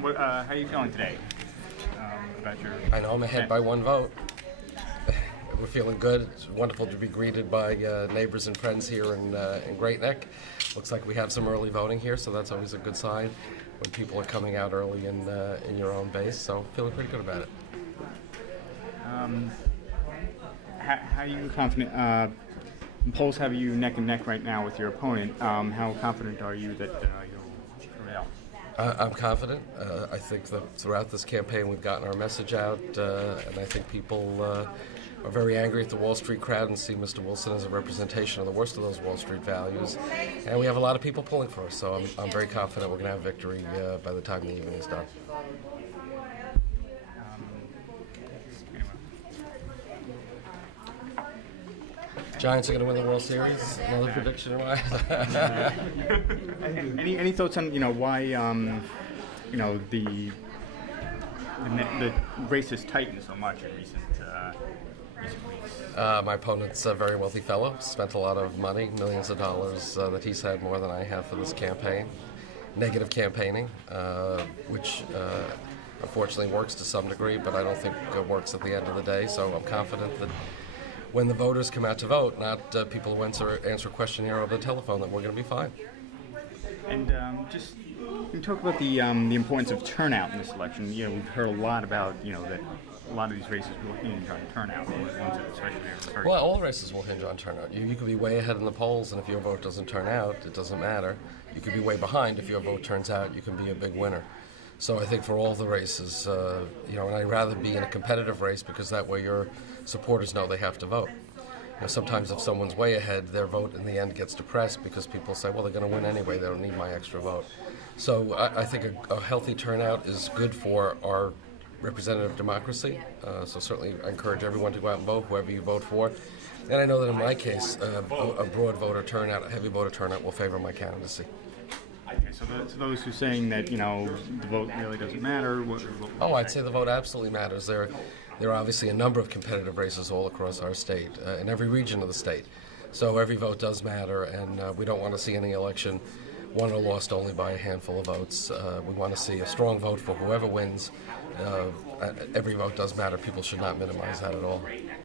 How are you feeling today about your? I know I'm ahead by one vote. We're feeling good. It's wonderful to be greeted by neighbors and friends here in Great Neck. Looks like we have some early voting here, so that's always a good sign when people are coming out early in your own base. So feeling pretty good about it. How are you confident? Polls have you neck and neck right now with your opponent. How confident are you that you'll prevail? I'm confident. I think that throughout this campaign we've gotten our message out, and I think people are very angry at the Wall Street crowd and see Mr. Wilson as a representation of the worst of those Wall Street values. And we have a lot of people pulling for us, so I'm very confident we're going to have victory by the time the evening is done. Giants are going to win the World Series. Another prediction of mine. Any thoughts on why the race has tightened so much in recent weeks? My opponent's a very wealthy fellow. Spent a lot of money, millions of dollars that he's had more than I have for this campaign. Negative campaigning, which unfortunately works to some degree, but I don't think it works at the end of the day. So I'm confident that when the voters come out to vote, not people who answer a questionnaire over the telephone, that we're going to be fine. And just can you talk about the importance of turnout in this election? We've heard a lot about that a lot of these races will hinge on turnout. Well, all races will hinge on turnout. You could be way ahead in the polls, and if your vote doesn't turn out, it doesn't matter. You could be way behind. If your vote turns out, you can be a big winner. So I think for all the races, and I'd rather be in a competitive race because that way your supporters know they have to vote. Sometimes if someone's way ahead, their vote in the end gets depressed because people say, well, they're going to win anyway, they don't need my extra vote. So I think a healthy turnout is good for our representative democracy. So certainly I encourage everyone to go out and vote, whoever you vote for. And I know that in my case, a broad voter turnout, a heavy voter turnout will favor my candidacy. Okay, so to those who are saying that the vote really doesn't matter, I'd say the vote absolutely matters. There are obviously a number of competitive races all across our state, in every region of the state. So every vote does matter, and we don't want to see any election won or lost only by a handful of votes. We want to see a strong vote for whoever wins. Every vote does matter. People should not minimize that at all.